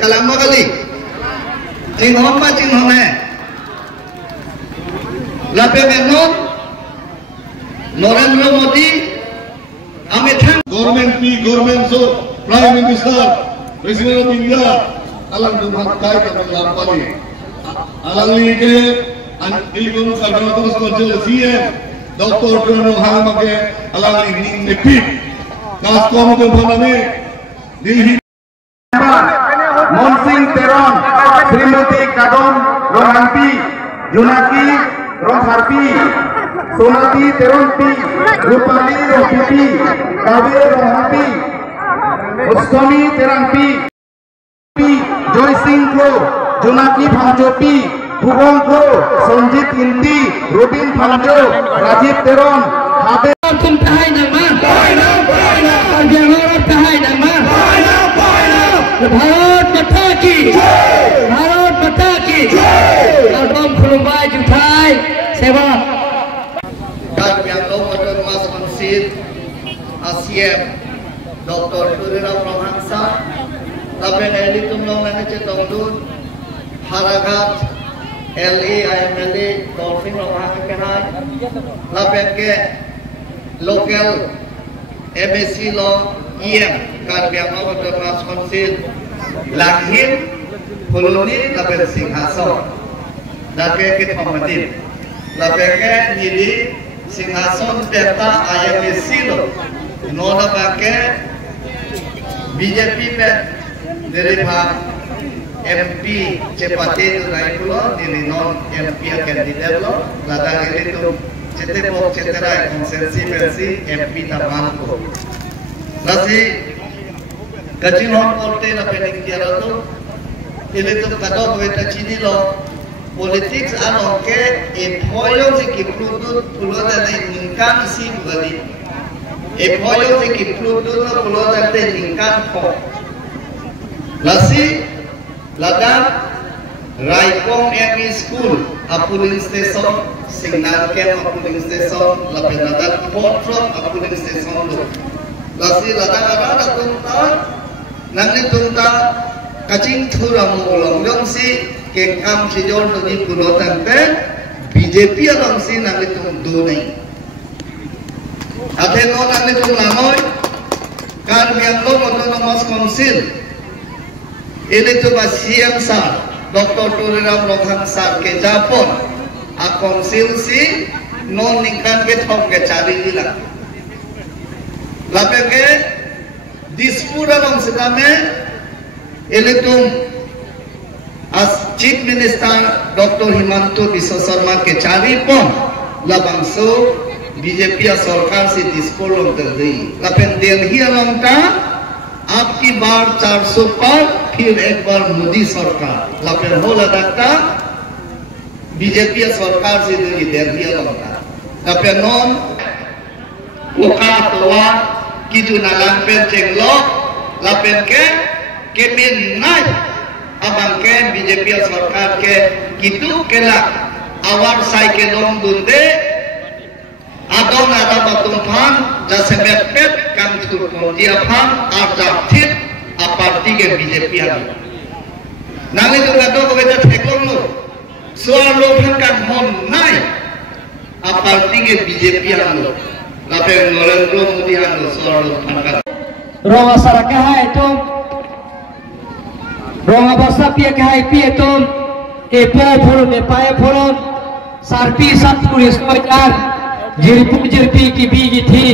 kalama kali cinghon ma cinghone lape menon Narendra Modi amithan government so Prime Minister President of India alang Tuhan kai kami lampali alang ini ke ilmu Karnataka School CM Dr. Pranav Hamake alang ini nepik kas komu kemana Delhi Monsing Teron Srimati Kadon Rohanpi Junaki Roharpi Sonati Teronpi Rupali Rohipi Kabir Rohanpi Ustami Teranpi Joy Singh Kro Junaki Bhanjopi Bhugong Kro Sanjit Indi Robin Bhanjo Rajiv Teron Habe Tum tahai nama और Bihar tahai nama Bharat माता की भारत माता की और बम खुलुमबाय जुथाय सेवा dan yang nomor mas konsil ASEAN Dr. Turira Prahangsa lapen eli tumlong nane cetong dun haragat LA IMLA Dolphin Rohang ke hai lapen ke local MSc law EM kan yang nomor mas konsil langhin koloni lapen singhason dake ke pamatin lapen ke jadi singhason peta IMSc lo nona pakai BJP pe dari pak MP cepati itu naik lo dari non MP kandidat lo ladang itu cetera konsensi versi MP taman ko nasi kecil orang korte na pening tiara tu ini tu kado kita cini lo politics ano ke employer si kipludu pulau dari lingkan si bali employer si kipludu na pulau dari lingkan ko lasi ladang Raipong ME School Apuling Station Signal Camp Apuling Station lapin ladang Port Road Apuling Station lo lasi ladang ada tunta nanti tunta kacing thura mulong dong si kekam sejauh ini pulau tempe BJP along si nanti tuntu nih ada no nanti tunlamoy kan yang lo otonomous council ini tu CM sar Dr. Turira Prahangsa ke Japon a council si non ningkan ke thong ke cari dilang lape ke dispura long sedame ini tu as Chief Minister Dr. Himanto Biswa Sarma ke cari pon labangso BJP सरकार से dispur long terdi lapen Delhi long ta आपकी बार 400 पर फिर एक बार मोदी सरकार लापेर हो लदाता बीजेपी सरकार से दिल्ली दिल्ली लगता लापेर नॉन कोका तोवा किजु नालां पेन चेंगलो लापेर के मिन नाय abang ke बीजेपी सरकार के कितु केला awar साइकेलों दुंदे adong ada batung pan jasa mepet kan turun dia pan adaptif aparti ke BJP ada. Nanti juga tu kita teklong lo soal lo kan mon nai aparti ke BJP ada. Lape Narendra Modi ada soal lo kan. Ronga sarake hai tu ronga basa pia ke hai pia tu epo pholo me pae pholo sarpi sat pulis ko jar jirpi ki bigi thi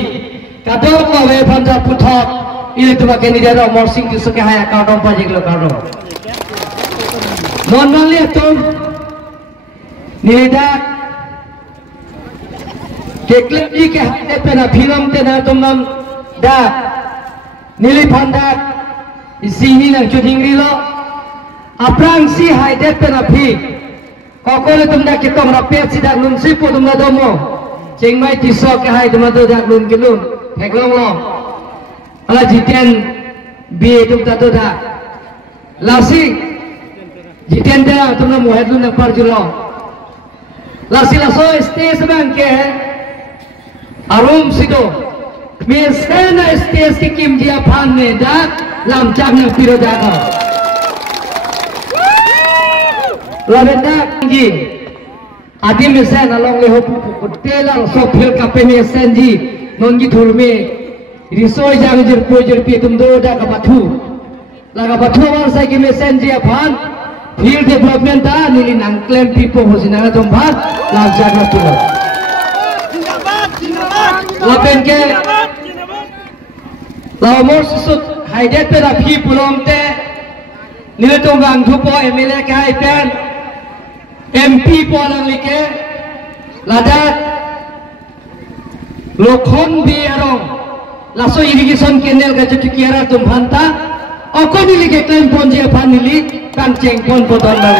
kador ko ve banja puthot ile tu ke ni jara morsing tu ke hai account om pajik lo karo non non le tu nida ke klip ji ke hai te pena film te na tum nam da nili phanda sini nang chudingri lo aprang si hai te pena phi kokole tum da ke tom rapet si da nun si po tum da domo Cing mai tisok ke hai teman tu dah lun kelun, heklong lo. Alah jiten bi tu tu dah. Lasi jiten dah tu na muhad lun nak parjulo. Lasi laso stage bang ke arum sido. Mesena stage ke kim dia pan ne dah lam cak nak piro dah. Labenda ji adi mesen along le hopu telang sopil kape mesen ji nongi thurme risoi jang jer pi tumdo da kapathu laga pathu war sai ki mesen ji aphan field development da nili nang claim pipo hosina jom bhat lag jaga tulo laben ke lawmor susut haidet pe rapi pulom te nile tong gang thupo MLA ka ipen MP polang like ladat lokhon biarong laso irrigation canal ka chutikiara tum hanta okon like claim ponje panili kan cengpon bodon nang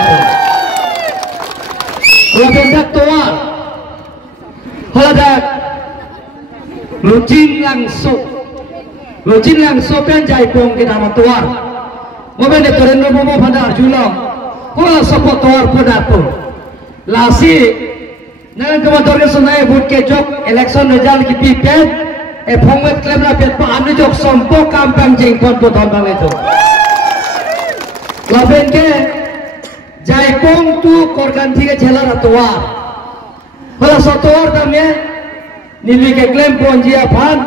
labendak toa holadak lujin langsung pen jai pong ke nama toa momen de torendo bobo pada julong kola support toa pada pun lasi nang kemotor ke sunai vote ke jok election result ki pipen phongwet claim na pet pa amni jok sompo kampang jengpon bodon nang itu laben ke jaipong tu korgan thike jela ratwa hola sotor dame nili ke claim ponjia phan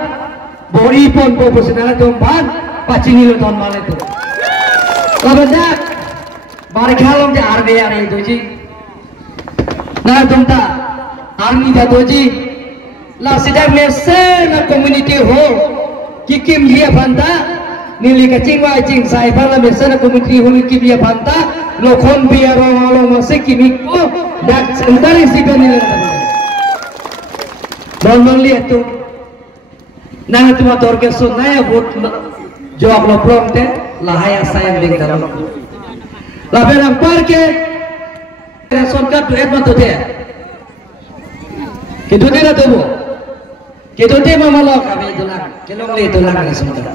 bori pon po posina tom phan pachingi lo ton male tu laben dak bar khalom je arbe are doji na tumta army da doji la sidak mesen community hall kikim dia banta nili kacing wa cing sai pala mesen community hall kikim dia banta lokhon biarong along masih kimik ko dak sentari siben nili don lihat tu nang tu motor ke sunai vote jawab lo plong te lahaya sayang ding dalam la berang par ke ration card duit mah tu te kitu dia tu bu kitu dia mama lo kami tulang kelong le tulang ni semua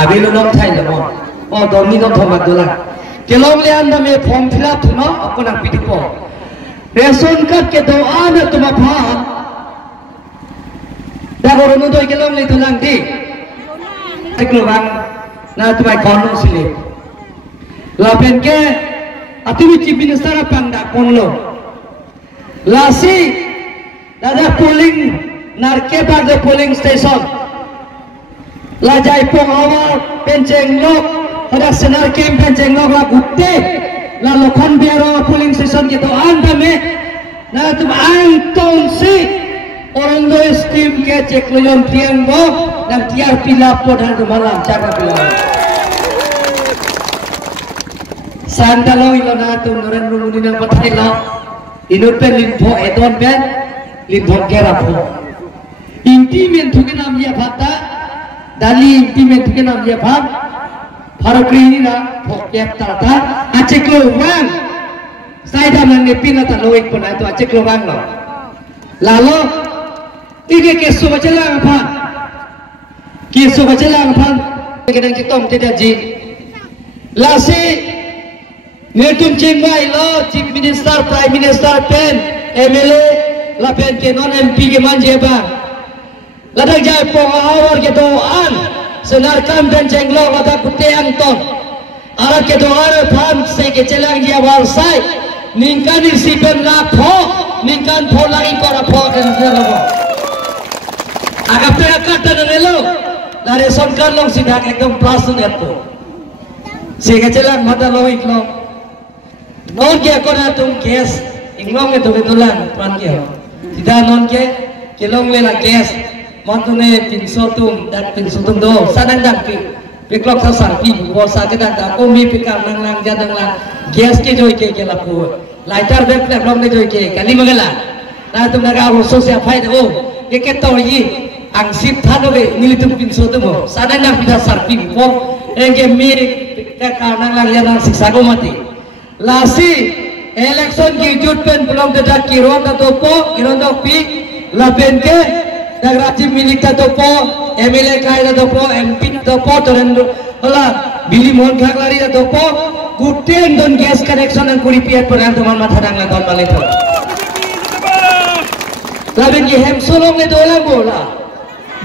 abi lo nom thai lo oh doni nom thomat tulang kelong le anda me form fill up tu no aku nak piti po ration card ke do ana tu ma pha dah orang itu kelong le tulang di eklubang na tu mai kono silip lapen ke ati chief minister panda konlo lasi dada polling narke pada polling station lajai pong awal penceng lok pada senar kem penceng lok la gutte la lokhon biaro polling station gitu anda me na tu angton si orang do steam ke cek loyon tiang bo dan tiar pilap po dan tu malam jaga pilap sandalo ilona tu noren rumuni nang pathai lo inut pen linpho edon pen linpho kera pho intimen thuke nam ya phata dali intimen thuke nam ya phat pharokrini na phokep tata acheklo wang saida nang nepina ta loik pona tu acheklo wang lo lalo tige keso bacelang apa keso bacelang apa kedang citom tidak ji lasi netum cengbai lo chief minister prime minister pen MLA la pen ke non MP ke manje ba ladang jai pong awar ke doan senar kam pen cenglo lada kutte anton ara ke doan phan se ke celang dia wal sai ningkan si pen la pho ningkan pho lagi kora pho den lo agak pekat dan elo dari sonkar long sidak ekdom plus netpo se ke celang mata loik lo non ke kona tum gas inglong itu betulan pan ke tidak non ke kelong le la gas montune 300 tum dan 300 tum do sadang dang pi piklok sa sarpi bo sa ke dang ko mi pikar nang jadang la gas ke joy ke la pu lighter de platform ne joy ke kali magala na tum naga roso se phai de o ke to yi ang sip thano be nilitum 300 tum sadang dang pida sarpi bo enge mi ka nang lang jadang siksa ko mati lasi election ki jut pen belum ada kiron atau po kiron pi lapen ke dagrati milik atau po MLA kai atau po MP atau po toren hola bili mon khaklari atau po guten don gas connection ang kuri piat peran teman mata dang la ton male to lapen ki hemsolong le dolang bola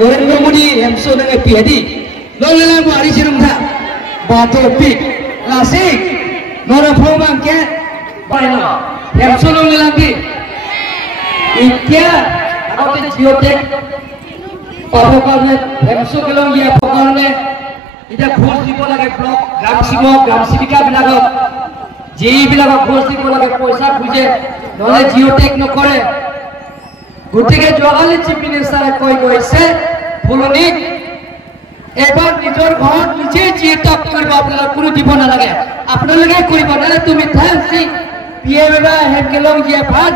doren ngomudi hemso nang piadi dolang mo ari sirum tha bato pi lasi nora phobang ke Baiklah, yang sulung lagi. Ikia, aku tu geotek. Pokoknya, yang sulung dia pokoknya. Ida Ghosh দিব লাগে ব্লক গ্রাম সেবিকা বিলাকক যিবিলাকক ঘোষ দিব লাগে পয়সা খুঁজে নহলে জিওটেক নকৰে গতিকে যোৱাকালি চিফ মিনিষ্টাৰে কৈ গৈছে ফুলনিক এবাৰ নিজৰ ঘৰত নিজে জিওটেক কৰিব আপোনালোকে কোনো দিব নালাগে আপোনালোকে কৰিব নহলে তুমি থাকি পিএম বা হেমকেলং জিয়া ভাত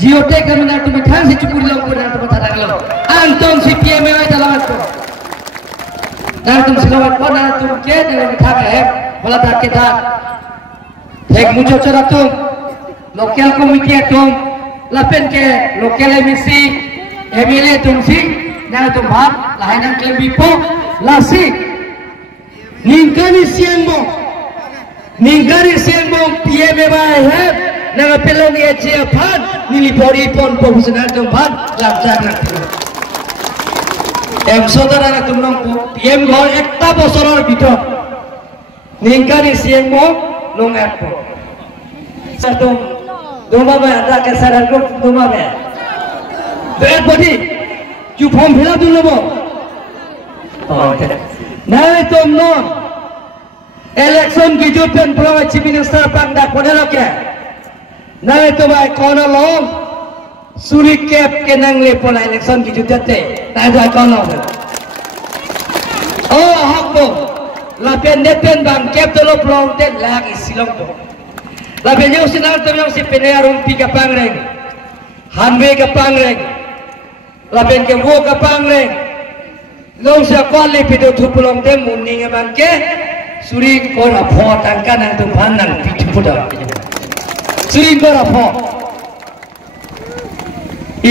জিওটেক মানে তুমি থাকি চুকুৰিলং কৰি না কথা থাকিল আন্তম সি পিএম বা দালাত Nanti selawat pun nanti mungkin dalam kita malah tak kita. Hek muncul cara tu lokal komite tu lapen ke lokal emisi emile tu si nanti tu bar lain yang lebih po lasi ningkari siang mo PM bahaya nanti pelong ia ciapan nili bori pon fokus nanti tu bar lancar nanti. Saudara nak tumnong PM gol ekta bosoror bitor ningkari siang mo long airport satu doma me ada kesaran ko doma me berat body ju form phila dulbo nai tumnong election ki ju pen pro chief minister pangda kodelo ke nai to bai kono long Suri cap ke nang lepon election ki judate tai da kono oh hakbo lapen neten bang cap to lo plong ten lag isilong to lapen yo sinal to yo si penearum pi ka pangreng hanwe ka pangreng lapen ke wo ka pangreng long sa kwali pido thupulong tem munning bang ke suri ko ra pho tangka nang tu phan nang pi thupuda suri ko ra pho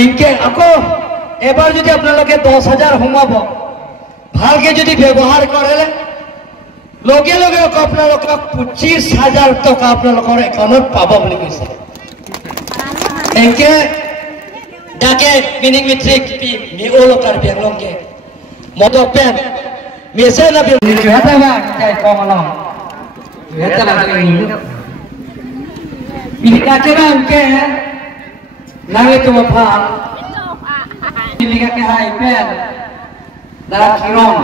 ইনকে আকো এবার যদি আপনাদের 10,000 হোমাব ভালকে যদি ব্যবহার করে লগে লগে আপনাদের 25,000 টাকা আপনাদের একাউন্টত পাব বলি কইছে ইনকে ডাকে মিনিং মেট্রিক মি ওলকার বেংলংকে মতো পেন মেসে না বি হাতা বা যাই কমলং হেতা লাগে নি ini kakek ke Nangit tu apa? Ini kakek hai pen, dalam kiron.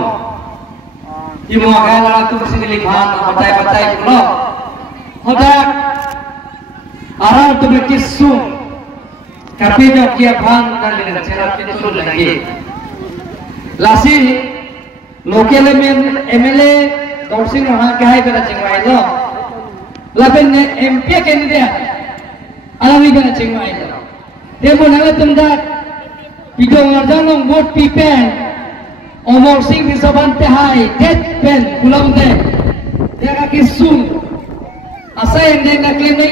Ibu kakek dalam tu mesti dilihat patai pulau. Hendak arah tu berkisu. Tapi jauh kia bang kali dengan cara itu lagi. Lasi lokal MLA Kaunsing orang kahai kena cingwai lo. Lapen MP candidate alami kena cingwai lo. Demo nala tunda bidong arjanong vote pipen Omor Singh di sabante hai death pen pulang de dia kaki sun asa yang dia nak claim ne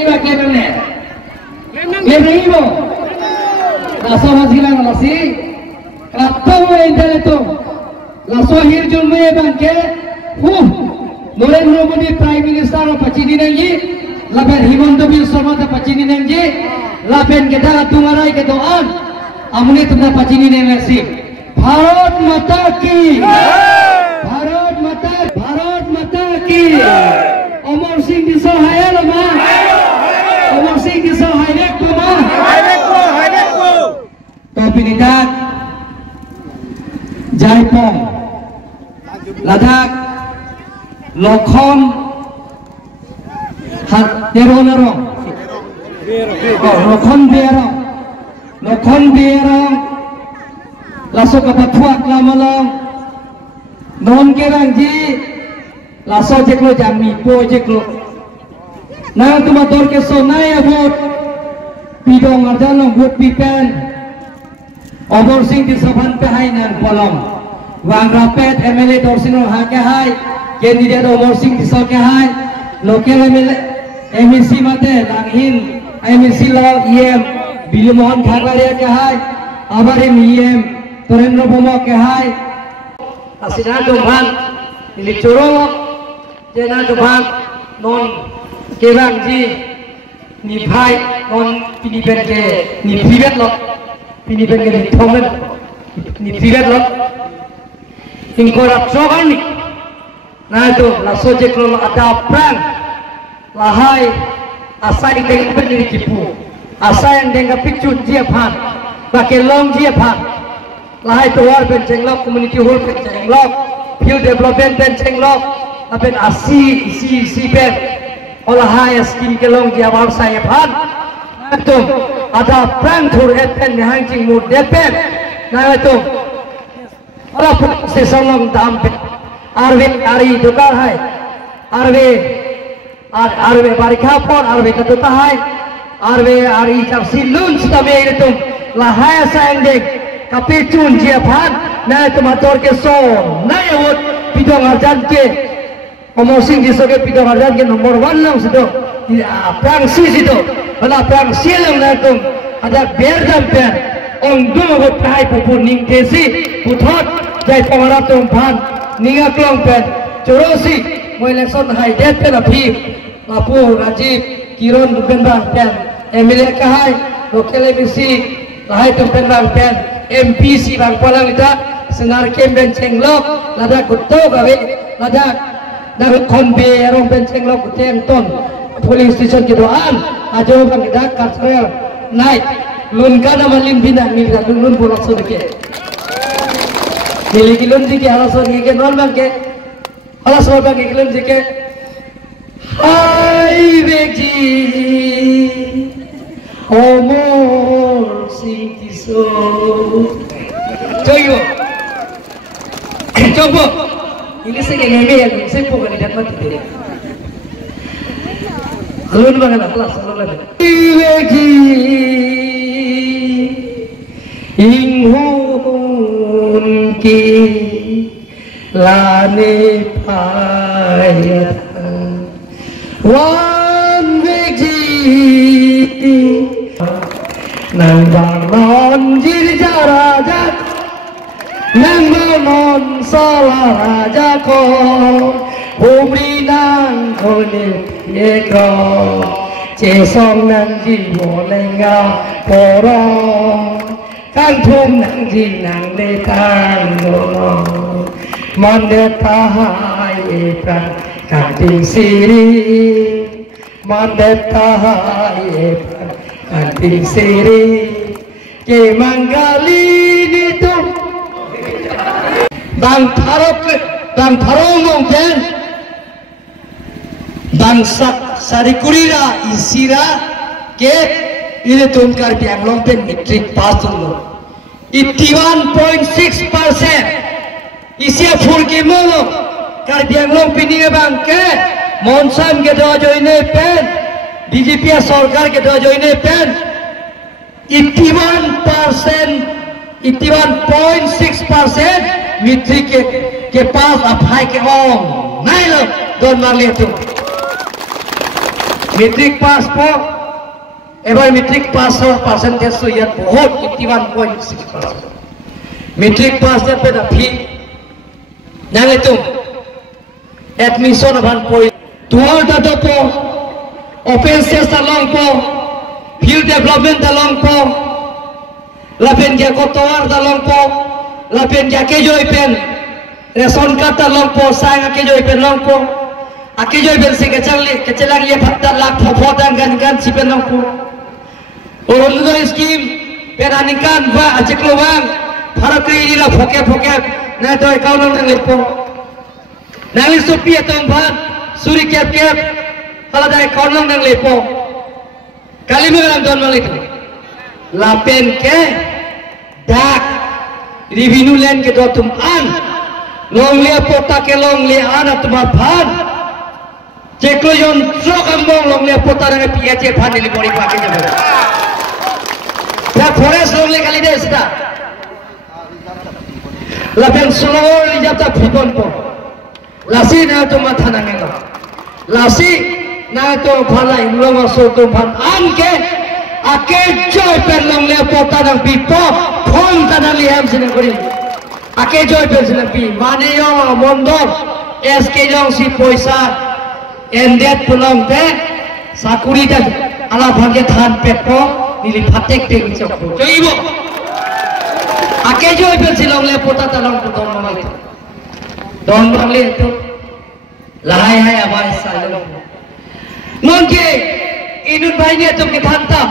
claim nahi bo laso masila nasi katto yang dia itu laso hir jumbe bangke Narendra Modi Prime Minister pacini nangi lapen Himanta Biswa Sarma pacini nangi lapen kita tungarai ke doan amune tumna pacini nemasi Bharat Mata ki Bharat Mata ki Omor Singh Disa hai lama Omor Singh Disa hai ko ma hai ko tapi nidak Jaipong Ladakh Lokhon hat Teronarong Lokhon Berong laso ke Patuak Lamalong non kerang ji laso jeklo jami po jeklo na tuma dor ke so naya vote pidong arjanong vote pipen Omor Singh di saban pe hai nan polong wang rapet MLA Dorsinong ha ke hai candidate Omor Singh di so ke hai lokal MLA MEC mate langhin MEC law EM Bilu Mohan Khagaria ke hai abarim EM Narendra Boma ke hai asina Tuhan ini corong jena Tuhan non kerang ji ni bhai non piniben ke ni pibet lo piniben ke ni thomen ni pibet lo ingkorap sogan ni na itu laso jeklo ada pran lahai asa di tengah berdiri kipu, asa yang tengah picun dia pan, pakai long dia pan, lahai tuar pencenglok community hall pencenglok, field development pencenglok, apen si pen, olahai skin kelong dia baru saya pan, itu ada perang tur pen yang jing mur depen, nah itu, orang sesalong dam pen, arwin ari tukar hai, arwe barikha por arwe katuta hai arwe ari chapsi lun stame itum lahaya saendek kapechun jia phan na tomator ke so na yot pidong arjan ke omosing disoge pidong arjan ke nomor 1 lang sido prang si sido bala prang si lang na tum ada berdam pen ong dumo go prai popun ning tesi puthot jai pangara tum phan ninga klong pen chorosi mo election hai det pen aphi Lapu Rajiv Kiron Bukendang Pen Emilia Kahai Lokal ABC Lahai Tumpendang Pen MPC Bang Palang Ita Senar Kem Ben Cenglok Lada Kuto Gawe Lada Darut Kombe Erong Ben Cenglok Kutem Ton Police Station Kidoan Ajo Bang Ita Katsrel Night Lun Kana Malin Bina Mila Lun Bolak Sodike Nili Kilun Jiki Alas Sodike Non Bang Ke Alas Bang Ke Kilun Jiki Hai beji, omor sing kiso. Coba, ini saya ngomel, saya bukan lihat mati dia. Alun banget, kelas alun lagi. Beji, inghun ki lane payat. Wan beji nang balon jir jaraja nang balon salah raja ko umri nang kone yeko cesong nang ji bolenga poro kan thum nang ji nang de tang no mandeta hai pran kanting siri mandeta hai kanting siri ke manggali nitu dan tharong pen dan sarikurira isira ke ini tumkar biang pen metric pass dulu 81.6% isia furki molo Karbiang long pininge bangke, monsam ke doa joine pen, BJP सरकार के doa joine pen, 81.6% मित्री के पास अफाई के ओम नहीं लो दोन मार लिए तुम मित्रिक पास पो एबार मित्रिक पास और परसेंटेज तो यार बहुत 81.6% मित्रिक पास जब पे अफी नहीं तुम admission of 1 point. Tuar data po, open sales along po, field development along po, lapen kya kotoar along po, lapen kya kejoy pen, ration card along po, sayang kejoy pen along po, kejoy pen se kecalang ye bhatta lakh photang gan sipen along po. Oroludar scheme peranikan ba ajeklo bang, pharak ini la foke na to account nang lepo. Nangis sopi atong ban suri kep kalau dari kornong nang lepo kali mengalam don malik lapen ke dak revenue len ke dotum an long le pota ke long le an atma ban jeklo yon trok ambong long le pota nang PH ban ni bori pake jabo ya forest long le kali des da lapen solor li jata phipon po lasi na to matha nangenga lasi na to phala inlonga so to phan anke ake joy perlong le pota nang pipo phone kanali ham sine kori ake joy per sine pi mane yo mondor sk jong si poisa endet pulong te sakuri ta ala bhage than pepo nili phatek te chokko joibo ake joy per silong le pota talong putom mali don bangli itu lahai hai abai salong nonke inut bayinya tu kita hantar.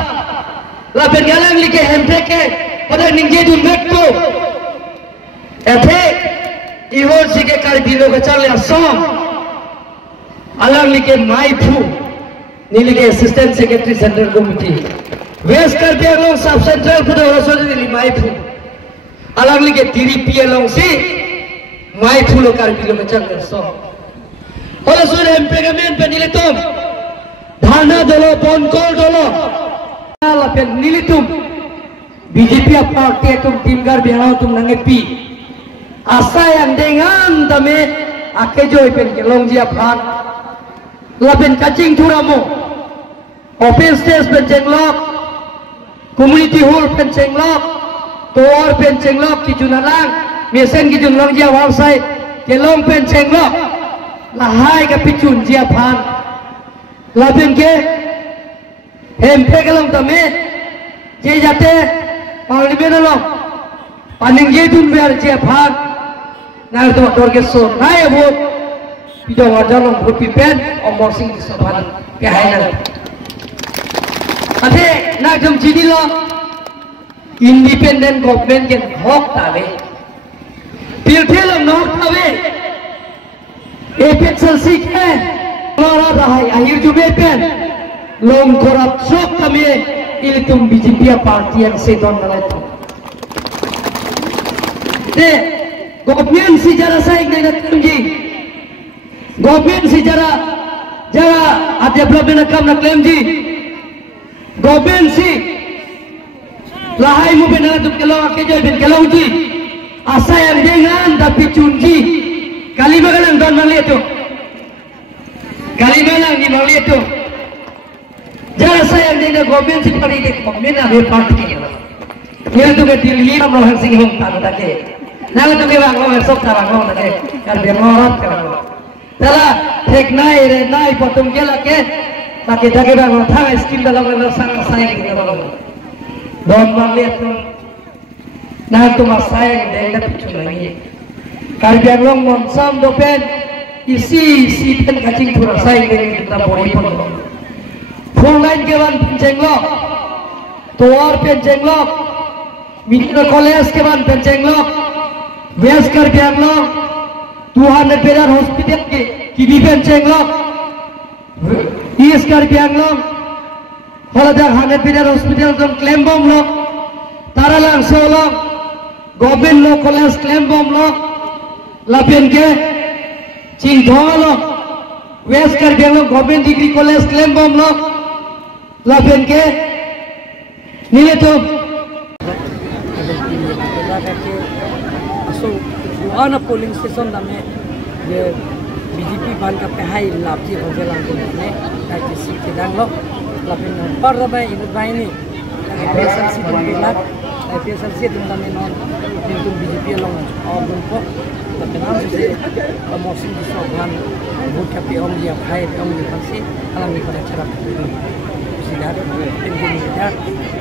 Lapan galang like hempeke pada ninje dungat tu. Efek ihor sike kali bilo kecil ya som. Alang like maipu ni like assistant secretary central committee. West Karbiang long sub central pada orang ni maipu. Alang like diri pia long si maipu lo kali bilo kecil ya som. Orang sudah hempeke men penilitum. Dhana dolo, Bonkol dolo. Lapen nilitum. BJP parti tum tim Karbiang tum nangepi. Asa yang dengan dame akejo ipen kelong dia phan. Lapen kacing thuramo. Open stage pencenglok. Community hall pencenglok. Tower pencenglok kijunalang. Mesen kijunlang dia wawsai kelong pencenglok. Lahai ka pichun dia phan. Lapen ke hempe kelong dame je jate parliament lo paning je dun biar je phan. Nah itu warga so, nah ya bu, kita warga long berpimpin, omong sing disopan, kehainan. Ade, nah jam sini lo, independent government kan hok tawe, pilih lo nok tawe, efek selsik lora rahai, akhir juga pen, long korap sok kami, ini tuh BJP parti yang sedon itu. Deh. Government si jara saing dengan klaim government si jara development akam nak klaim government si lahai mu benar tu kalau akejo ben kalau ji asa yang dengan tapi cunji kali magalang don mali itu kali magalang ni mali itu jara sayang dengan government si pari de government ada parti ni tu ke Delhi amro hansing hong tan take Nang tu kewang lo esok tarang lo nake Karbiang orang kewang lo. Telah tek nai potong kela ke tak kita kewang lo thang skim dalam lo sang sayang kita lo. Don maliat lo. Nang tu mas sayang dengan picu lagi. Karbiang lo monsam dopen isi pen kacing pura sayang dengan kita bori pun lo. Full line kewang penceng lo. Tower penceng lo. Minor college kewang penceng lo. West Karbiang lo 200 bed hospital ke kini penceng lo East Karbiang lo kalau dah 100 bed hospital tu claim bom lo Taralang solo government lo college claim bom lo lapen ke Cingthong lo West Karbiang lo government degree college claim bom lo lapen ke nile tu So, one polling station dame ye BJP ban ka pehai lapji hoje langko ne ai kisi kedang lo lapin par da bai in bai ni PSLC dilak PSLC tum dame non tum BJP long और उनको तनाव से प्रमोशन की सोभान वोट का पेम या भाई पेम की फंसी अलग निकल चला सीधा इनके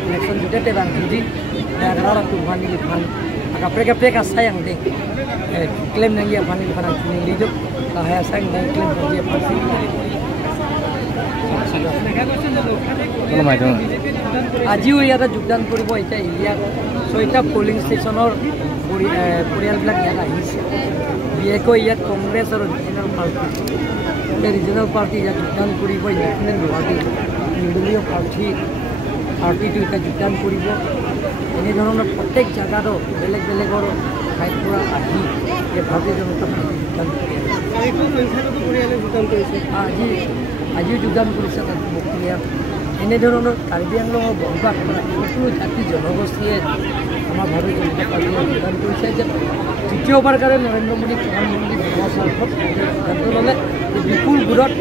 इलेक्शन जुटे बांग जुटी दागरा तुफान की फान Kapre sayang deh, klaim nang ia panik pada kuning hidup, lahir sayang nang klaim dia pasti. Ajiu ia ada jugdan puri boy itu ia, so itu polling station or purial belak ia lah is. Ia ko ia Congress or regional party ia jugdan puri boy national party, Hindu party itu kita jugdan puri boy. Ini ধরনের প্রত্যেক জায়গারও বেলেগ বেলেগৰ ঠাইত পৰা আহি এই ভাৰতীয় জনতা আজিও যোগদান কৰিছে তাত বক্তৃতা এনেধৰণৰ কাৰ্বি আংলঙৰ বসবাস কৰা সকলো জাতি জনগোষ্ঠীয়ে আমাৰ ভাৰতীয় জনতা পাৰ্টীয়ে যোগদান কৰিছে যে তৃতীয়বাৰ কাৰণে নৰেন্দ্ৰ মোদী প্ৰধানমন্ত্ৰী হোৱাৰ স্বাৰ্থত সিদ্ধান্ত ল'লে বিপুল ভোটত